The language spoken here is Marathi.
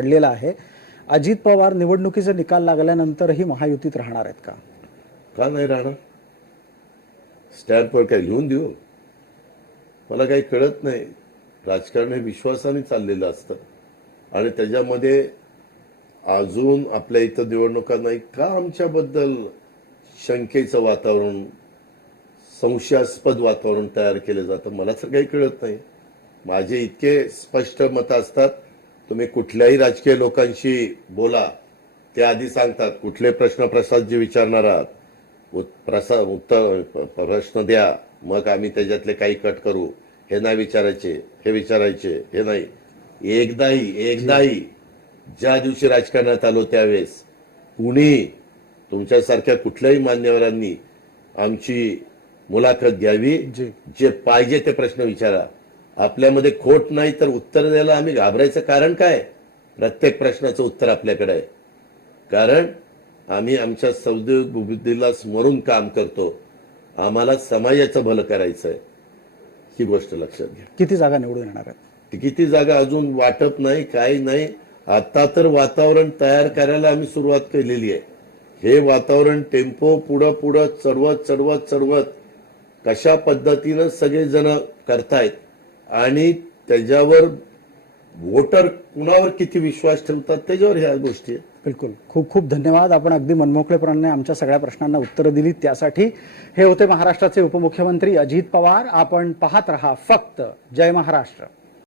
घडलेला आहे. अजित पवार निवडणुकीचा निकाल लागल्यानंतरही महायुतीत राहणार आहेत का? का नाही राहणार? स्टॅम्पवर काय लिहून देऊ? मला काही कळत नाही. राजकारण हे विश्वासाने चाललेलं असतं. आणि त्याच्यामध्ये अजून आपल्या इथं निवडणुका नाही का आमच्याबद्दल शंकेचं वातावरण संशयास्पद वातावरण तयार केलं जातं मला तर काही कळत नाही. माझे इतके स्पष्ट मत असतात तुम्ही कुठल्याही राजकीय लोकांशी बोला ते आधी सांगतात कुठले प्रश्न प्रसादजी विचारणार आहात उत- प्रसा उत्तर प्रश्न द्या मग आम्ही त्याच्यातले काही कट करू. हे नाही विचारायचे हे विचारायचे हे नाही. एकदाही एकदाही ज्या दिवशी राजकारणात आलो त्यावेळेस कुणी तुमच्यासारख्या कुठल्याही मान्यवरांनी आमची मुलाखत घ्यावी. जे. पाहिजे ते प्रश्न विचारा. आपल्यामध्ये खोट नाही तर उत्तर द्यायला आम्ही घाबरायचं कारण काय? प्रत्येक प्रश्नाचं उत्तर आपल्याकडे आहे. कारण आम्ही आमच्या सौद्योगिक बुद्धीला स्मरून काम करतो. आम्हाला समाजाचं भलं करायचं आहे ही गोष्ट लक्षात घ्या. किती जागा निवडून येणार आहेत? ती किती जागा अजून वाटत नाही काही नाही. आता तर वातावरण तयार करायला आम्ही सुरुवात केलेली आहे. हे वातावरण टेम्पो पुढं पुढं चढवत चढवत चढवत कशा पद्धतीनं सगळेजण करतायत आणि त्याच्यावर वोटर कुणावर किती विश्वास ठेवतात त्याच्यावर ह्या गोष्टी आहेत. बिलकुल. खूप खूप धन्यवाद. आपण अगदी मनमोकळेपणाने आमच्या सगळ्या प्रश्नांना उत्तरं दिली त्यासाठी हे होते महाराष्ट्राचे उपमुख्यमंत्री अजित पवार. आपण पाहत रहा फक्त जय महाराष्ट्र.